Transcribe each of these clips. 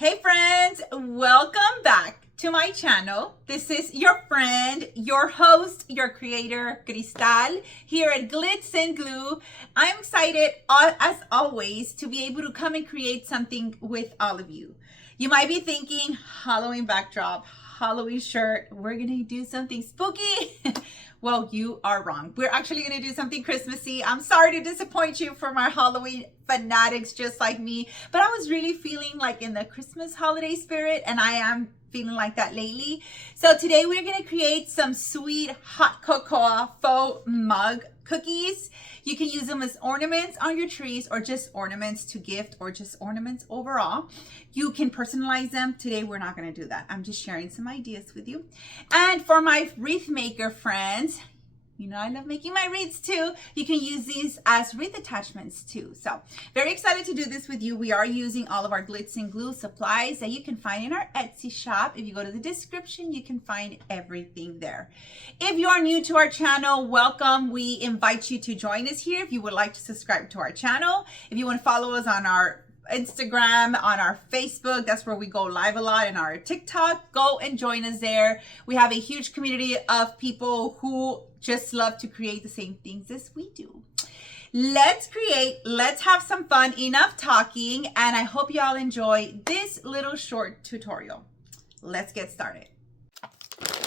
Hey friends, welcome back to my channel. This is your friend, your host, your creator, Cristal, here at Glitz and Glue. I'm excited, as always, to be able to come and create something with all of you. You might be thinking, Halloween backdrop, Halloween shirt, we're gonna do something spooky. Well, you are wrong. We're actually gonna do something Christmassy. I'm sorry to disappoint you for my Halloween fanatics just like me, but I was really feeling like in the Christmas holiday spirit, and I am feeling like that lately. So today we're gonna create some sweet hot cocoa faux mug cookies. You can use them as ornaments on your trees or just ornaments to gift or just ornaments overall. You can personalize them. Today we're not going to do that. I'm just sharing some ideas with you. And for my wreath maker friends, you know I love making my wreaths too. You can use these as wreath attachments too. So very excited to do this with you. We are using all of our Glitz and Glue supplies that you can find in our Etsy shop. If you go to the description, you can find everything there. If you are new to our channel, welcome. We invite you to join us here if you would like to subscribe to our channel. If you want to follow us on our Instagram, on our Facebook, that's where we go live a lot, and our TikTok, go and join us there. We have a huge community of people who just love to create the same things as we do. Let's create, let's have some fun, enough talking, and I hope y'all enjoy this little short tutorial. Let's get started.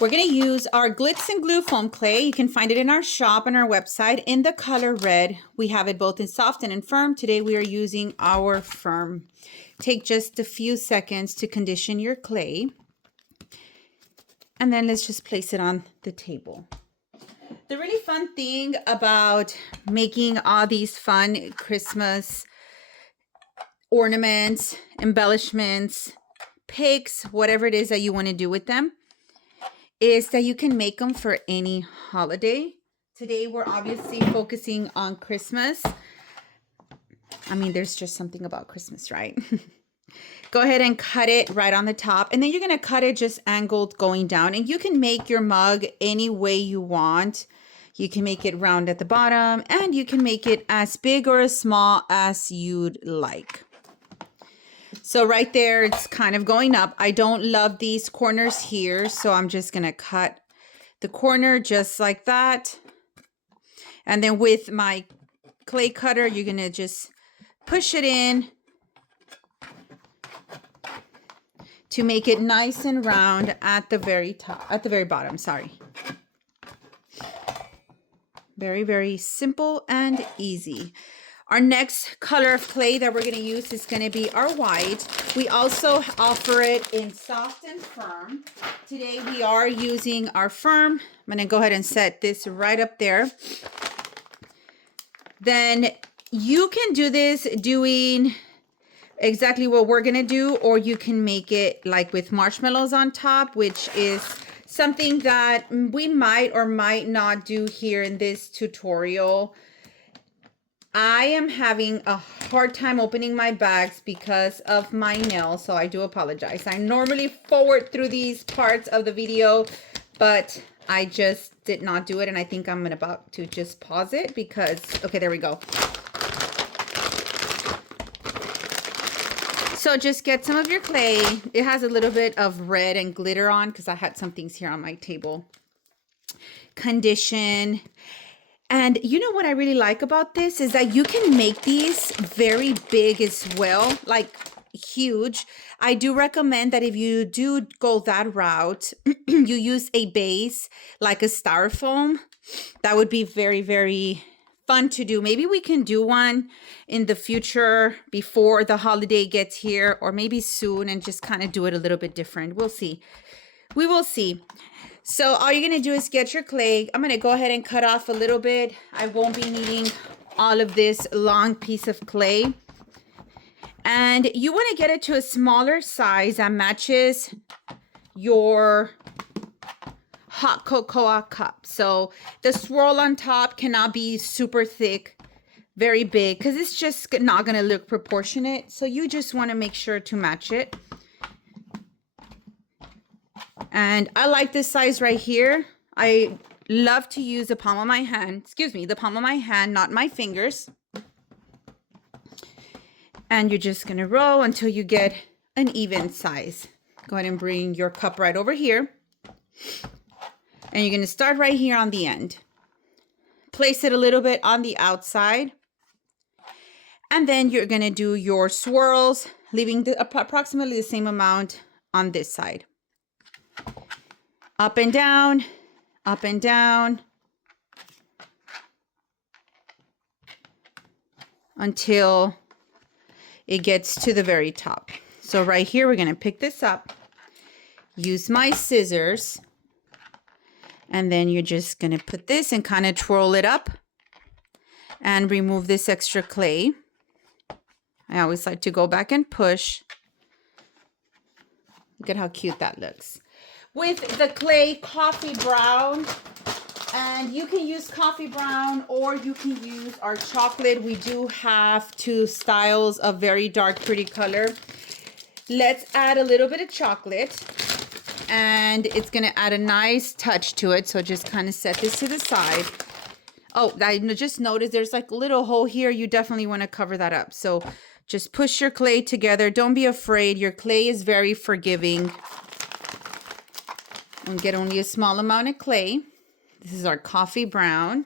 We're going to use our Glitz and Glue foam clay. You can find it in our shop and our website in the color red. We have it both in soft and in firm. Today we are using our firm. Take just a few seconds to condition your clay. And then let's just place it on the table. The really fun thing about making all these fun Christmas ornaments, embellishments, picks, whatever it is that you want to do with them, is that you can make them for any holiday. Today, we're obviously focusing on Christmas. I mean, there's just something about Christmas, right? Go ahead and cut it right on the top. And then you're going to cut it just angled going down. And you can make your mug any way you want. You can make it round at the bottom. And you can make it as big or as small as you'd like. So right there, it's kind of going up. I don't love these corners here, so I'm just going to cut the corner just like that. And then with my clay cutter, you're going to just push it in to make it nice and round at the very top, at the very bottom, sorry. Very, very simple and easy. Our next color of clay that we're going to use is going to be our white. We also offer it in soft and firm. Today we are using our firm. I'm going to go ahead and set this right up there. Then you can do this doing exactly what we're going to do, or you can make it like with marshmallows on top, which is something that we might or might not do here in this tutorial. I am having a hard time opening my bags because of my nails, so I do apologize. I normally forward through these parts of the video, but I just did not do it, and I think I'm about to just pause it because, okay, there we go. So just get some of your clay. It has a little bit of red and glitter on because I had some things here on my table. Condition. And you know what I really like about this is that you can make these very big as well, like huge. I do recommend that if you do go that route, you use a base like a styrofoam. That would be very, very fun to do. Maybe we can do one in the future before the holiday gets here, or maybe soon, and just kind of do it a little bit different. We'll see. We will see. So all you're going to do is get your clay. I'm going to go ahead and cut off a little bit. I won't be needing all of this long piece of clay. And you want to get it to a smaller size that matches your hot cocoa cup. So the swirl on top cannot be super thick, very big, because it's just not going to look proportionate. So you just want to make sure to match it. And I like this size right here. I love to use the palm of my hand, the palm of my hand, not my fingers. And you're just going to roll until you get an even size. Go ahead and bring your cup right over here. And you're going to start right here on the end. Place it a little bit on the outside. And then you're going to do your swirls, leaving approximately the same amount on this side. Up and down, up and down, until it gets to the very top. So right here, we're going to pick this up, use my scissors, and then you're just going to put this and kind of twirl it up and remove this extra clay. I always like to go back and push. Look at how cute that looks. With the clay coffee brown, and you can use coffee brown or you can use our chocolate. We do have two styles of very dark, pretty color. Let's add a little bit of chocolate, and it's gonna add a nice touch to it. So just kind of set this to the side. Oh, I just noticed there's like a little hole here. You definitely want to cover that up. So just push your clay together. Don't be afraid. Your clay is very forgiving. And get only a small amount of clay. This is our coffee brown.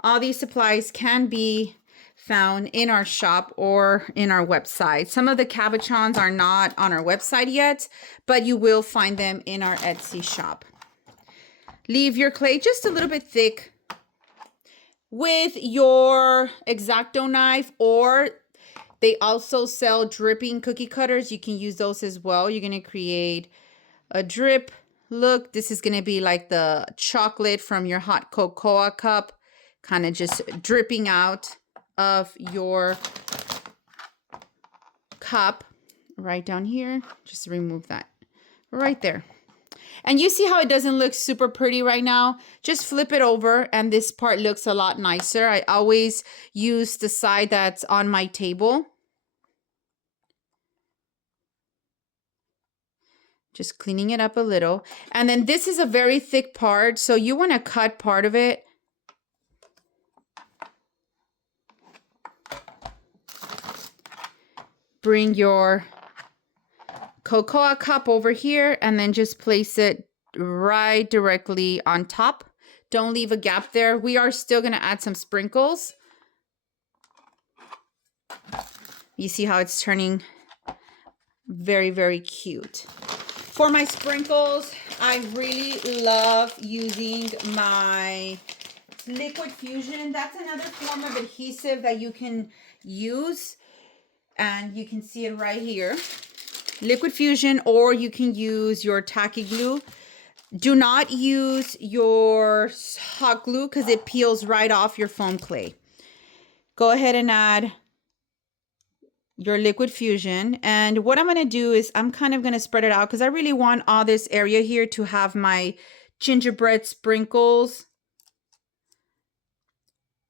All these supplies can be found in our shop or in our website. Some of the cabochons are not on our website yet, but you will find them in our Etsy shop. Leave your clay just a little bit thick. With your X-Acto knife, or they also sell dripping cookie cutters. You can use those as well. You're going to create a drip look. This is going to be like the chocolate from your hot cocoa cup, kind of just dripping out of your cup right down here. Just remove that right there. And you see how it doesn't look super pretty right now? Just flip it over and this part looks a lot nicer. I always use the side that's on my table. Just cleaning it up a little. And then this is a very thick part, so you want to cut part of it. Bring your cocoa cup over here and then just place it right directly on top. Don't leave a gap there. We are still going to add some sprinkles. You see how it's turning very, very cute. For my sprinkles, I really love using my Liquid Fusion. That's another form of adhesive that you can use. And you can see it right here. Liquid Fusion, or you can use your tacky glue. Do not use your hot glue because it peels right off your foam clay. Go ahead and add your Liquid Fusion. And what I'm going to do is I'm kind of going to spread it out because I really want all this area here to have my gingerbread sprinkles.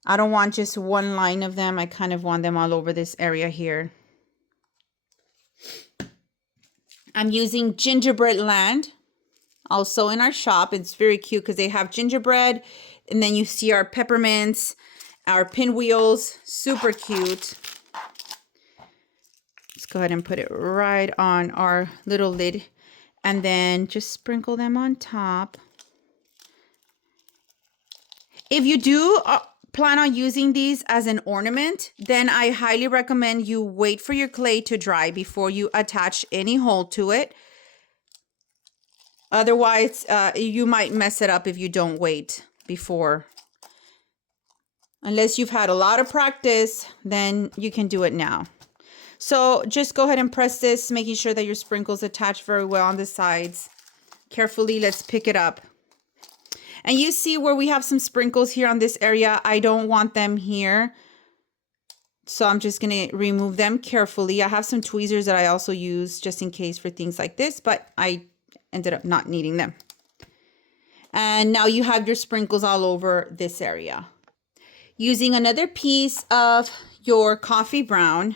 I don't want just one line of them. I kind of want them all over this area here. I'm using Gingerbread Land, also in our shop. It's very cute because they have gingerbread, and then you see our peppermints, our pinwheels, super cute. Let's go ahead and put it right on our little lid, and then just sprinkle them on top. If you do plan on using these as an ornament, then I highly recommend you wait for your clay to dry before you attach any hole to it. Otherwise, you might mess it up if you don't wait before. Unless you've had a lot of practice, then you can do it now. So just go ahead and press this, making sure that your sprinkles attach very well on the sides. Carefully, let's pick it up. And you see where we have some sprinkles here on this area. I don't want them here. So I'm just going to remove them carefully. I have some tweezers that I also use just in case for things like this, but I ended up not needing them. And now you have your sprinkles all over this area. Using another piece of your coffee brown,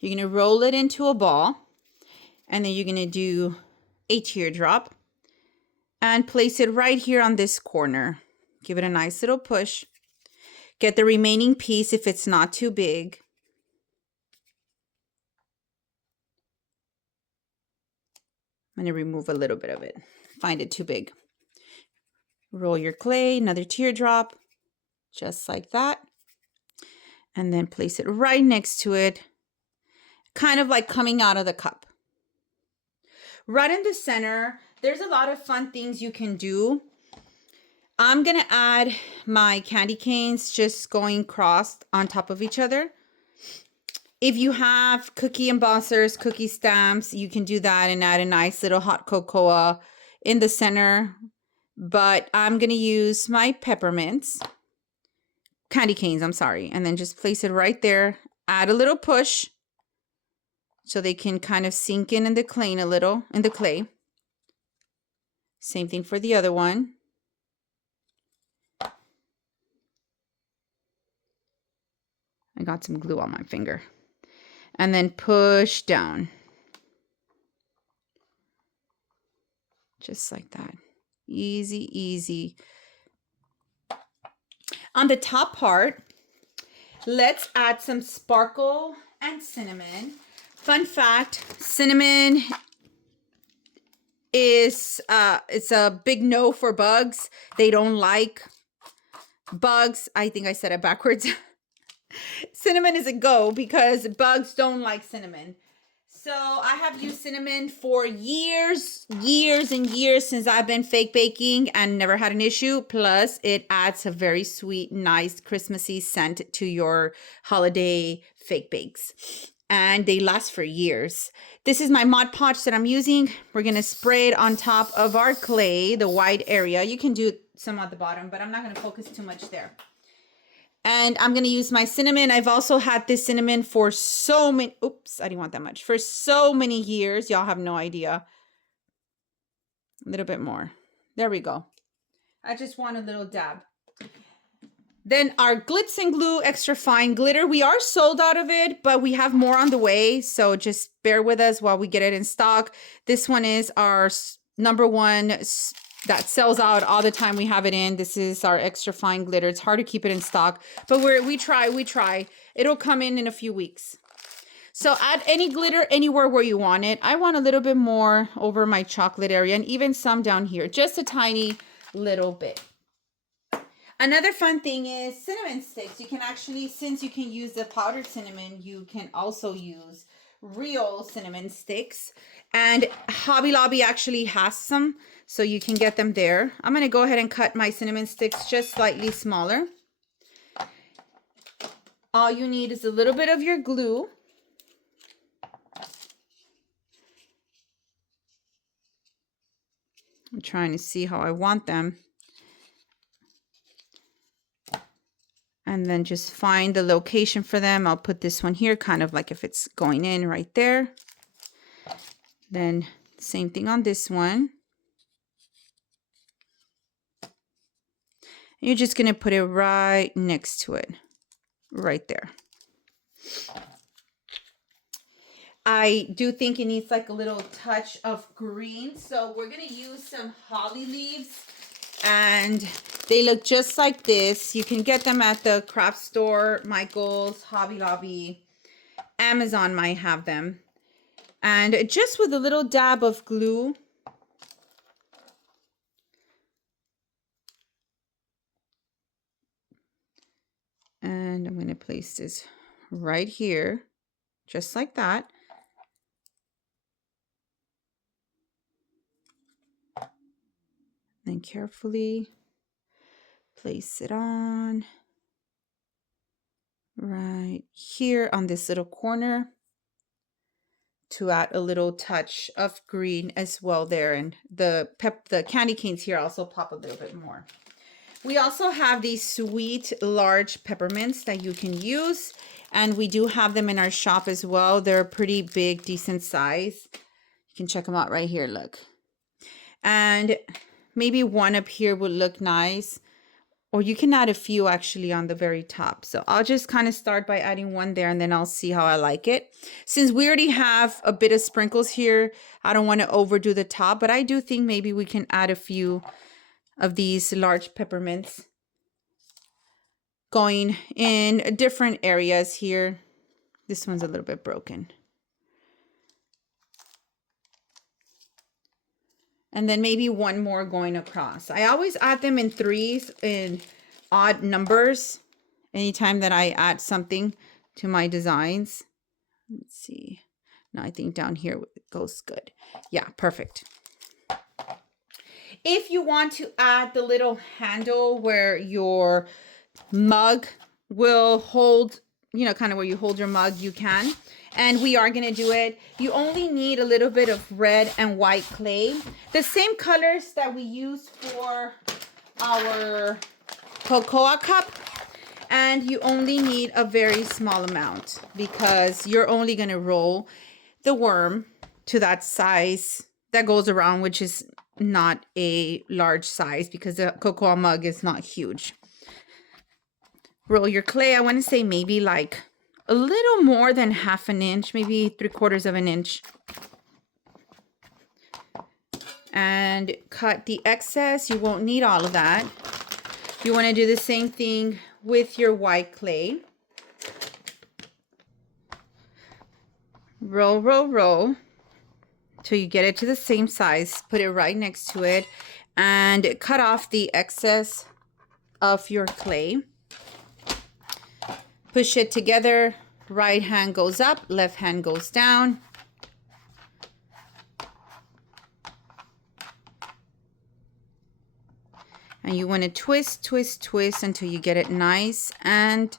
you're going to roll it into a ball. And then you're going to do a teardrop. And place it right here on this corner. Give it a nice little push. Get the remaining piece if it's not too big. I'm going to remove a little bit of it. Find it too big. Roll your clay, another teardrop, just like that. And then place it right next to it, kind of like coming out of the cup. Right in the center, there's a lot of fun things you can do. I'm going to add my candy canes just going crossed on top of each other. If you have cookie embossers, cookie stamps, you can do that and add a nice little hot cocoa in the center. But I'm going to use my peppermints. Candy canes, I'm sorry. And then just place it right there. Add a little push so they can kind of sink in the clay a little, in the clay. Same thing for the other one. I got some glue on my finger. And then push down. Just like that. Easy, easy. On the top part, let's add some sparkle and cinnamon. Fun fact, cinnamon is it's a big no for bugs. They don't like bugs. I think I said it backwards. Cinnamon is a go because bugs don't like cinnamon. So I have used cinnamon for years and years since I've been fake baking and never had an issue. Plus, it adds a very sweet, nice, Christmassy scent to your holiday fake bakes. And they last for years. This is my Mod Podge that I'm using. We're going to spray it on top of our clay, the white area. You can do some at the bottom, but I'm not going to focus too much there. And I'm going to use my cinnamon. I've also had this cinnamon for so many, oops, I didn't want that much. For so many years, y'all have no idea. A little bit more. There we go. I just want a little dab. Then our Glitz and Glue Extra Fine Glitter. We are sold out of it, but we have more on the way. So just bear with us while we get it in stock. This one is our number one that sells out all the time. We have it in. This is our extra fine glitter. It's hard to keep it in stock, but we try. It'll come in a few weeks. So add any glitter anywhere where you want it. I want a little bit more over my chocolate area and even some down here, just a tiny little bit. Another fun thing is cinnamon sticks. You can actually, since you can use the powdered cinnamon, you can also use real cinnamon sticks. And Hobby Lobby actually has some, so you can get them there. I'm going to go ahead and cut my cinnamon sticks just slightly smaller. All you need is a little bit of your glue. I'm trying to see how I want them. And then just find the location for them. I'll put this one here, kind of like if it's going in right there. Then same thing on this one. You're just going to put it right next to it, right there. I do think it needs like a little touch of green. So we're going to use some holly leaves. And they look just like this. You can get them at the craft store, Michael's, Hobby Lobby, Amazon might have them. And just with a little dab of glue. And I'm going to place this right here, just like that. Then carefully place it on right here on this little corner to add a little touch of green as well there. And the candy canes here also pop a little bit more. We also have these sweet large peppermints that you can use, and we do have them in our shop as well. They're pretty big, decent size. You can check them out right here, look. And maybe one up here would look nice, or you can add a few actually on the very top. So I'll just kind of start by adding one there, and then I'll see how I like it. Since we already have a bit of sprinkles here, I don't want to overdo the top, but I do think maybe we can add a few of these large peppermints going in different areas here. This one's a little bit broken. and then maybe one more going across. I always add them in threes in odd numbers anytime that I add something to my designs. Let's see. Now I think down here it goes good. Yeah, perfect. If you want to add the little handle where your mug will hold, you know, kind of where you hold your mug, you can. And we are going to do it. You only need a little bit of red and white clay. The same colors that we use for our cocoa cup. And you only need a very small amount because you're only going to roll the worm to that size that goes around, which is not a large size because the cocoa mug is not huge. Roll your clay. I want to say maybe like a little more than half an inch, maybe 3/4 of an inch. And cut the excess. You won't need all of that. You want to do the same thing with your white clay. Roll, roll, roll till you get it to the same size. Put it right next to it and cut off the excess of your clay. Push it together. Right hand goes up, left hand goes down. And you want to twist, twist, twist until you get it nice and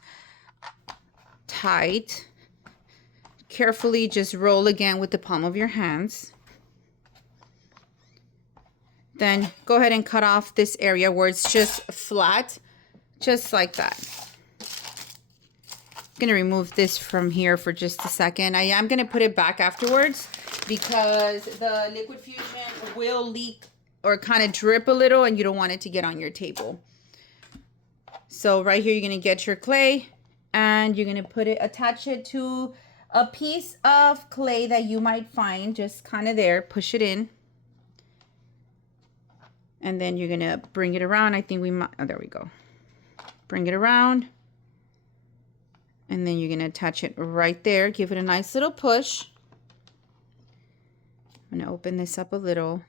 tight. Carefully just roll again with the palm of your hands. Then go ahead and cut off this area where it's just flat, just like that. I'm going to remove this from here for just a second. I am going to put it back afterwards because the liquid fusion will leak or kind of drip a little and you don't want it to get on your table. So right here, you're going to get your clay and you're going to attach it to a piece of clay that you might find just kind of there. Push it in. And then you're going to bring it around. I think we might, oh, there we go. Bring it around. And then you're going to attach it right there. Give it a nice little push. I'm going to open this up a little.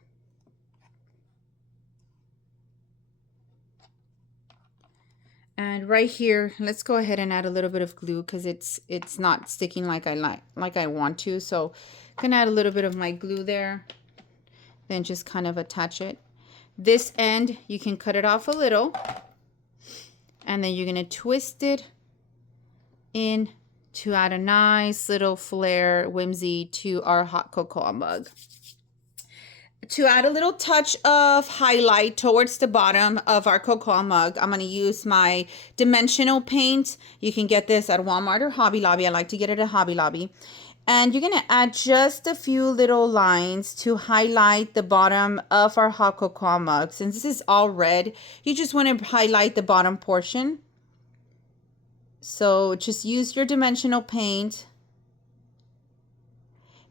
And right here, let's go ahead and add a little bit of glue because it's not sticking like I want to. So I'm gonna add a little bit of my glue there. Then just kind of attach it. This end, you can cut it off a little. And then you're gonna twist it in to add a nice little flair, whimsy to our hot cocoa mug. To add a little touch of highlight towards the bottom of our cocoa mug, I'm going to use my dimensional paint. You can get this at Walmart or Hobby Lobby. I like to get it at Hobby Lobby. And you're going to add just a few little lines to highlight the bottom of our hot cocoa mug. Since this is all red, you just want to highlight the bottom portion. So just use your dimensional paint.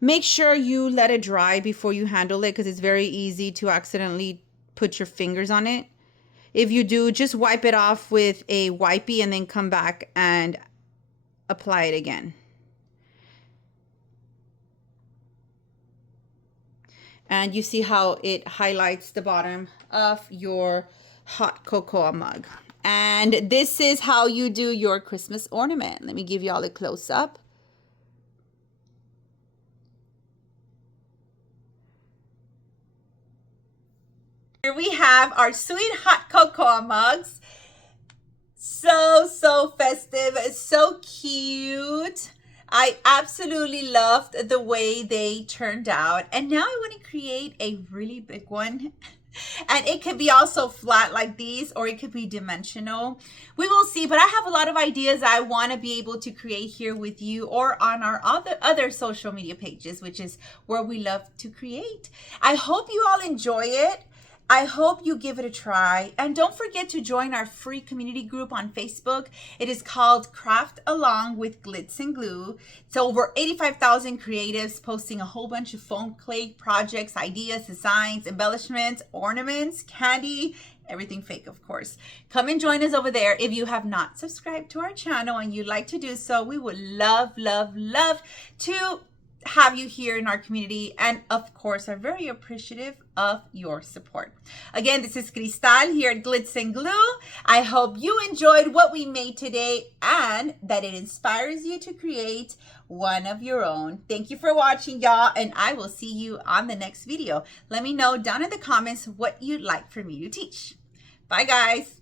Make sure you let it dry before you handle it because it's very easy to accidentally put your fingers on it. If you do, just wipe it off with a wipey and then come back and apply it again. And you see how it highlights the bottom of your hot cocoa mug. And this is how you do your Christmas ornament. Let me give you all a close up. Here we have our sweet hot cocoa mugs. So festive, so cute. I absolutely loved the way they turned out. And now I want to create a really big one. And it could be also flat like these, or it could be dimensional. We will see, but I have a lot of ideas I want to be able to create here with you or on our other social media pages, which is where we love to create. I hope you all enjoy it. I hope you give it a try. And don't forget to join our free community group on Facebook. It is called Craft Along with Glitz and Glue. It's over 85,000 creatives posting a whole bunch of foam clay projects, ideas, designs, embellishments, ornaments, candy, everything fake, of course. Come and join us over there. If you have not subscribed to our channel and you'd like to do so, we would love to have you here in our community, and of course are very appreciative of your support. Again, this is Cristal here at Glitz and Glue. I hope you enjoyed what we made today and that it inspires you to create one of your own. Thank you for watching, y'all, and I will see you on the next video. Let me know down in the comments what you'd like for me to teach. Bye, guys.